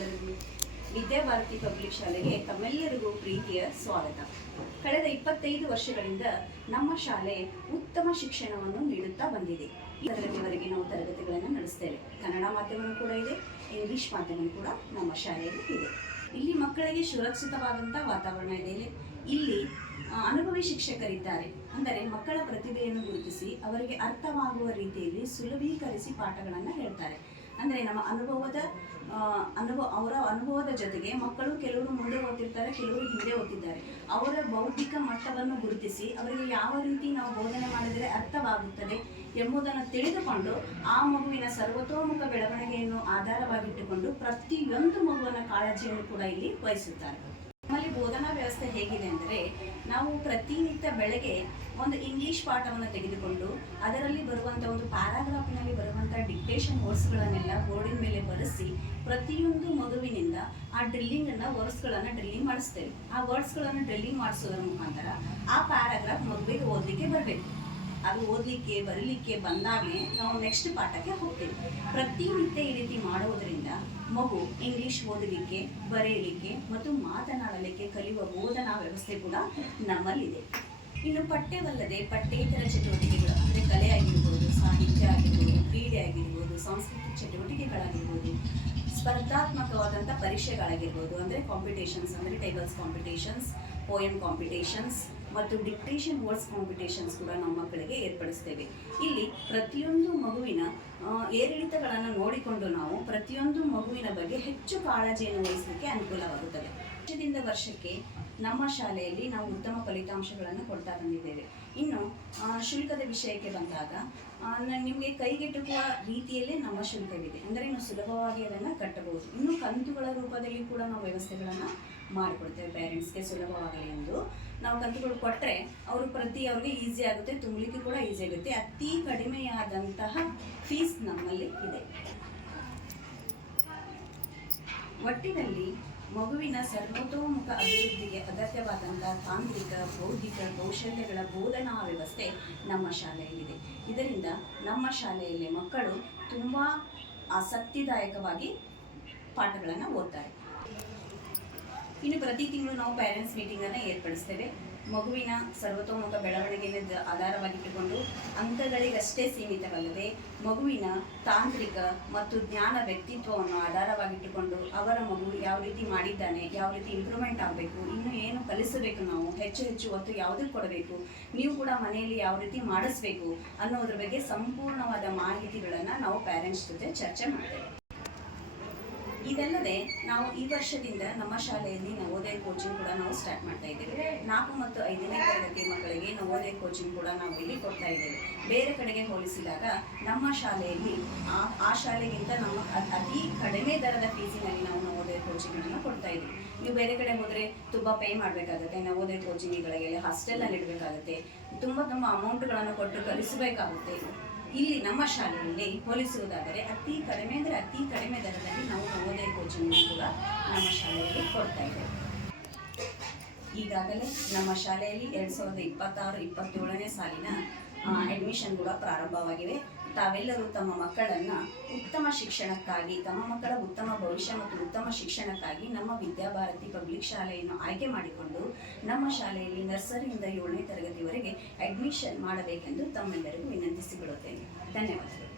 ತಮ್ಮೆಲ್ಲರಿಗೂ ವಿದ್ಯಾಭಾರತಿ ಪಬ್ಲಿಕ್ ಶಾಲೆಗೆ ತಮ್ಮೆಲ್ಲರಿಗೂ ಪ್ರೀತಿಯ ಸ್ವಾಗತ. ಕಳೆದ 25 ವರ್ಷಗಳಿಂದ ನಮ್ಮ ಶಾಲೆ ಉತ್ತಮ ಶಿಕ್ಷಣವನ್ನು ನೀಡುತ್ತಾ ಬಂದಿದೆ. ಈ ತರಗತಿವರೆಗೆ ನಾವು ತರಗತಿಗಳನ್ನು ನಡೆಸ್ತೇವೆ. ಕನ್ನಡ ಮಾಧ್ಯಮವೂ ಕೂಡ ಇದೆ, ಇಂಗ್ಲಿಷ್ ಮಾಧ್ಯಮವೂ ಕೂಡ ನಮ್ಮ ಶಾಲೆಯಲ್ಲಿ ಇದೆ. ಇಲ್ಲಿ ಮಕ್ಕಳಿಗೆ ಸುರಕ್ಷಿತವಾದಂಥ ವಾತಾವರಣ ಇದೆ. ಇಲ್ಲಿ ಅನುಭವಿ ಶಿಕ್ಷಕರಿದ್ದಾರೆ. ಅಂದರೆ ಮಕ್ಕಳ ಪ್ರತಿಭೆಯನ್ನು ಗುರುತಿಸಿ ಅವರಿಗೆ ಅರ್ಥವಾಗುವ ರೀತಿಯಲ್ಲಿ ಸುಲಭೀಕರಿಸಿ ಪಾಠಗಳನ್ನು ಹೇಳ್ತಾರೆ. ಅಂದರೆ ನಮ್ಮ ಅವರ ಅನುಭವದ ಜೊತೆಗೆ ಮಕ್ಕಳು ಕೆಲವರು ಮುಂದೆ ಓದ್ತಿರ್ತಾರೆ, ಕೆಲವರು ಹಿಂದೆ ಓದ್ತಿದ್ದಾರೆ. ಅವರ ಬೌದ್ಧಿಕ ಮಟ್ಟವನ್ನು ಗುರುತಿಸಿ ಅವರಿಗೆ ಯಾವ ರೀತಿ ನಾವು ಬೋಧನೆ ಮಾಡಿದರೆ ಅರ್ಥವಾಗುತ್ತದೆ ಎಂಬುದನ್ನು ತಿಳಿದುಕೊಂಡು ಆ ಮಗುವಿನ ಸರ್ವತೋಮುಖ ಬೆಳವಣಿಗೆಯನ್ನು ಆಧಾರವಾಗಿಟ್ಟುಕೊಂಡು ಪ್ರತಿಯೊಂದು ಮಗುವಿನ ಕಾಳಜಿಯನ್ನು ಕೂಡ ಇಲ್ಲಿ ವಹಿಸುತ್ತಾರೆ. ನಮ್ಮಲ್ಲಿ ಬೋಧನಾ ವ್ಯವಸ್ಥೆ ಹೇಗಿದೆ ಅಂದರೆ, ನಾವು ಪ್ರತಿನಿತ್ಯ ಬೆಳಗ್ಗೆ ಒಂದು ಇಂಗ್ಲಿಷ್ ಪಾಠವನ್ನು ತೆಗೆದುಕೊಂಡು ಅದರಲ್ಲಿ ಬರುವಂಥ ಒಂದು ಪ್ಯಾರಾಗ್ರಾಫ್ನಲ್ಲಿ ಬರುವಂಥ ಡಿಕ್ಟೇಷನ್ ವರ್ಡ್ಸ್ಗಳನ್ನೆಲ್ಲ ಬೋರ್ಡಿನ ಮೇಲೆ ಬರೆಸಿ ಪ್ರತಿಯೊಂದು ಮಗುವಿನಿಂದ ಆ ವರ್ಡ್ಸ್ಗಳನ್ನು ಡ್ರಿಲ್ಲಿಂಗ್ ಮಾಡಿಸ್ತೇವೆ. ಆ ವರ್ಡ್ಸ್ಗಳನ್ನು ಡ್ರಿಲ್ಲಿಂಗ್ ಮಾಡಿಸೋದ್ರ ಮುಖಾಂತರ ಆ ಪ್ಯಾರಾಗ್ರಾಫ್ ಮಗುವಿಗೆ ಓದಲಿಕ್ಕೆ ಬರಬೇಕು. ಅದು ಓದಲಿಕ್ಕೆ ಬರೀಲಿಕ್ಕೆ ಬಂದಾಗಲೇ ನಾವು ನೆಕ್ಸ್ಟ್ ಪಾಠಕ್ಕೆ ಹೋಗ್ತೇವೆ. ಪ್ರತಿನಿತ್ಯ ಈ ರೀತಿ ಮಾಡುವುದರಿಂದ ಮಗು ಇಂಗ್ಲಿಷ್ ಓದಲಿಕ್ಕೆ, ಬರೆಯಲಿಕ್ಕೆ ಮತ್ತು ಮಾತನಾಡಲಿಕ್ಕೆ ಕಲಿಯುವ ಬೋಧನಾ ವ್ಯವಸ್ಥೆ ಕೂಡ ನಮ್ಮಲ್ಲಿದೆ. ಇನ್ನು ಪಠ್ಯವಲ್ಲದೆ ಪಠ್ಯೇತರ ಚಟುವಟಿಕೆಗಳು ಅಂದರೆ ಕಲೆ ಆಗಿರ್ಬೋದು, ಸಾಹಿತ್ಯ ಆಗಿರ್ಬೋದು, ಕ್ರೀಡೆ ಆಗಿರ್ಬೋದು, ಸಾಂಸ್ಕೃತಿಕ ಚಟುವಟಿಕೆಗಳಾಗಿರ್ಬೋದು, ಸ್ಪರ್ಧಾತ್ಮಕವಾದಂಥ ಪರೀಕ್ಷೆಗಳಾಗಿರ್ಬೋದು, ಅಂದರೆ ಕಾಂಪಿಟೇಷನ್ಸ್ ಅಂದರೆ ಟೇಬಲ್ಸ್ ಕಾಂಪಿಟೇಷನ್ಸ್, ಪೋಯಮ್ ಕಾಂಪಿಟೇಷನ್ಸ್ ಮತ್ತು ಡಿಕ್ಟೇಷನ್ ವರ್ಡ್ಸ್ ಕಾಂಪಿಟೇಷನ್ಸ್ ಕೂಡ ನಮ್ಮ ಮಕ್ಕಳಿಗೆ ಏರ್ಪಡಿಸ್ತೇವೆ. ಇಲ್ಲಿ ಪ್ರತಿಯೊಂದು ಮಗುವಿನ ಏರಿಳಿತಗಳನ್ನು ನೋಡಿಕೊಂಡು ನಾವು ಪ್ರತಿಯೊಂದು ಮಗುವಿನ ಬಗ್ಗೆ ಹೆಚ್ಚು ಕಾಳಜಿಯನ್ನು ವಹಿಸಲಿಕ್ಕೆ ಅನುಕೂಲವಾಗುತ್ತದೆ. ವರ್ಷದಿಂದ ವರ್ಷಕ್ಕೆ ನಮ್ಮ ಶಾಲೆಯಲ್ಲಿ ನಾವು ಉತ್ತಮ ಫಲಿತಾಂಶಗಳನ್ನು ಕೊಡ್ತಾ ಬಂದಿದ್ದೇವೆ. ಇನ್ನು ಶುಲ್ಕದ ವಿಷಯಕ್ಕೆ ಬಂದಾಗ ನಿಮಗೆ ಕೈಗೆಟುಕುವ ರೀತಿಯಲ್ಲೇ ನಮ್ಮ ಶುಲ್ಕವಿದೆ. ಅಂದರೆ ಇನ್ನು ಸುಲಭವಾಗಿ ಅದನ್ನು ಕಟ್ಟಬಹುದು. ಇನ್ನು ಕಂತುಗಳ ರೂಪದಲ್ಲಿ ಕೂಡ ನಾವು ವ್ಯವಸ್ಥೆಗಳನ್ನು ಮಾಡಿಕೊಡ್ತೇವೆ. ಪೇರೆಂಟ್ಸ್ಗೆ ಸುಲಭವಾಗಲಿ ಎಂದು ನಾವು ಕಂತುಗಳು ಕೊಟ್ಟರೆ ಅವ್ರಿಗೆ ಈಸಿ ಆಗುತ್ತೆ, ತುಂಬಲಿಕ್ಕೆ ಕೂಡ ಈಸಿ ಆಗುತ್ತೆ. ಅತಿ ಕಡಿಮೆಯಾದಂತಹ ಫೀಸ್ ನಮ್ಮಲ್ಲಿ ಇದೆ. ಒಟ್ಟಿನಲ್ಲಿ ಮಗುವಿನ ಸರ್ವತೋಮುಖ ಅಭಿವೃದ್ಧಿಗೆ ಅಗತ್ಯವಾದಂತಹ ತಾಂತ್ರಿಕ, ಬೌದ್ಧಿಕ ಕೌಶಲ್ಯಗಳ ಬೋಧನಾ ವ್ಯವಸ್ಥೆ ನಮ್ಮ ಶಾಲೆಯಲ್ಲಿದೆ. ಇದರಿಂದ ನಮ್ಮ ಶಾಲೆಯಲ್ಲಿ ಮಕ್ಕಳು ತುಂಬ ಆಸಕ್ತಿದಾಯಕವಾಗಿ ಪಾಠಗಳನ್ನು ಓದ್ತಾರೆ. ಇನ್ನು ಪ್ರತಿ ತಿಂಗಳು ನಾವು ಪೇರೆಂಟ್ಸ್ ಮೀಟಿಂಗನ್ನು ಏರ್ಪಡಿಸ್ತೇವೆ. ಮಗುವಿನ ಸರ್ವತೋಮುಖ ಬೆಳವಣಿಗೆಯನ್ನು ಆಧಾರವಾಗಿಟ್ಟುಕೊಂಡು ಅಂಕಗಳಿಗಷ್ಟೇ ಸೀಮಿತವಲ್ಲದೆ ಮಗುವಿನ ತಾಂತ್ರಿಕ ಮತ್ತು ಜ್ಞಾನ ವ್ಯಕ್ತಿತ್ವವನ್ನು ಆಧಾರವಾಗಿಟ್ಟುಕೊಂಡು ಅವರ ಮಗು ಯಾವ ರೀತಿ ಮಾಡಿದ್ದಾನೆ, ಯಾವ ರೀತಿ ಇಂಪ್ರೂವ್ಮೆಂಟ್ ಆಗಬೇಕು, ಇನ್ನು ಏನು ಕಲಿಸಬೇಕು, ನಾವು ಹೆಚ್ಚು ಒತ್ತು ಯಾವುದಕ್ಕೆ ಕೊಡಬೇಕು, ನೀವು ಕೂಡ ಮನೆಯಲ್ಲಿ ಯಾವ ರೀತಿ ಮಾಡಿಸ್ಬೇಕು ಅನ್ನೋದ್ರ ಬಗ್ಗೆ ಸಂಪೂರ್ಣವಾದ ಮಾಹಿತಿಗಳನ್ನು ನಾವು ಪೇರೆಂಟ್ಸ್ ಜೊತೆ ಚರ್ಚೆ ಮಾಡ್ತೇವೆ. ಇದಲ್ಲದೆ ನಾವು ಈ ವರ್ಷದಿಂದ ನಮ್ಮ ಶಾಲೆಯಲ್ಲಿ ನವೋದಯ ಕೋಚಿಂಗ್ ಕೂಡ ನಾವು ಸ್ಟಾರ್ಟ್ ಮಾಡ್ತಾ ಇದ್ದೇವೆ. 4 ಮತ್ತು 5ನೇ ತರಗತಿ ಮಕ್ಕಳಿಗೆ ನವೋದಯ ಕೋಚಿಂಗ್ ಕೂಡ ನಾವು ಇಲ್ಲಿ ಕೊಡ್ತಾ ಇದ್ದೇವೆ. ಬೇರೆ ಕಡೆಗೆ ಹೋಲಿಸಿದಾಗ ನಮ್ಮ ಶಾಲೆಯಲ್ಲಿ ಆ ಶಾಲೆಗಿಂತ ಅತಿ ಕಡಿಮೆ ದರದ ಫೀಸಿನಲ್ಲಿ ನಾವು ನವೋದಯ ಕೋಚಿಂಗನ್ನು ಕೊಡ್ತಾ ಇದ್ದೀವಿ. ನೀವು ಬೇರೆ ಕಡೆ ಹೋದರೆ ತುಂಬ ಪೇ ಮಾಡಬೇಕಾಗುತ್ತೆ. ನವೋದಯ ಕೋಚಿಂಗ್ಗಳಿಗೆಲ್ಲ ಹಾಸ್ಟೆಲ್ನಲ್ಲಿ ಇಡಬೇಕಾಗುತ್ತೆ, ತುಂಬ ಅಮೌಂಟ್ಗಳನ್ನು ಕೊಟ್ಟು ಕಲಿಸಬೇಕಾಗುತ್ತೆ. ಇಲ್ಲಿ ನಮ್ಮ ಶಾಲೆಯಲ್ಲಿ ಹೋಲಿಸುವುದಾದರೆ ಅತಿ ಕಡಿಮೆ ದರದಲ್ಲಿ ನಾವು ನವೋದಯ ಕೋಚಿಂಗ್ ಕೂಡ ನಮ್ಮ ಶಾಲೆಯಲ್ಲಿ ಕೊಡ್ತಾ ಇದ್ದೇವೆ. ಈಗಾಗಲೇ ನಮ್ಮ ಶಾಲೆಯಲ್ಲಿ 2026-27ನೇ ಸಾಲಿನ ಅಡ್ಮಿಷನ್ ಕೂಡ ಪ್ರಾರಂಭವಾಗಿವೆ. ತಾವೆಲ್ಲರೂ ತಮ್ಮ ಮಕ್ಕಳನ್ನು ಉತ್ತಮ ಶಿಕ್ಷಣಕ್ಕಾಗಿ, ತಮ್ಮ ಮಕ್ಕಳ ಉತ್ತಮ ಭವಿಷ್ಯ ಮತ್ತು ಉತ್ತಮ ಶಿಕ್ಷಣಕ್ಕಾಗಿ ನಮ್ಮ ವಿದ್ಯಾಭಾರತಿ ಪಬ್ಲಿಕ್ ಶಾಲೆಯನ್ನು ಆಯ್ಕೆ ಮಾಡಿಕೊಂಡು ನಮ್ಮ ಶಾಲೆಯಲ್ಲಿ ನರ್ಸರಿಯಿಂದ 7ನೇ ತರಗತಿವರೆಗೆ ಅಡ್ಮಿಷನ್ ಮಾಡಬೇಕೆಂದು ತಮ್ಮೆಲ್ಲರಿಗೂ ವಿನಂತಿಸಿಕೊಳ್ಳುತ್ತೇನೆ. ಧನ್ಯವಾದಗಳು.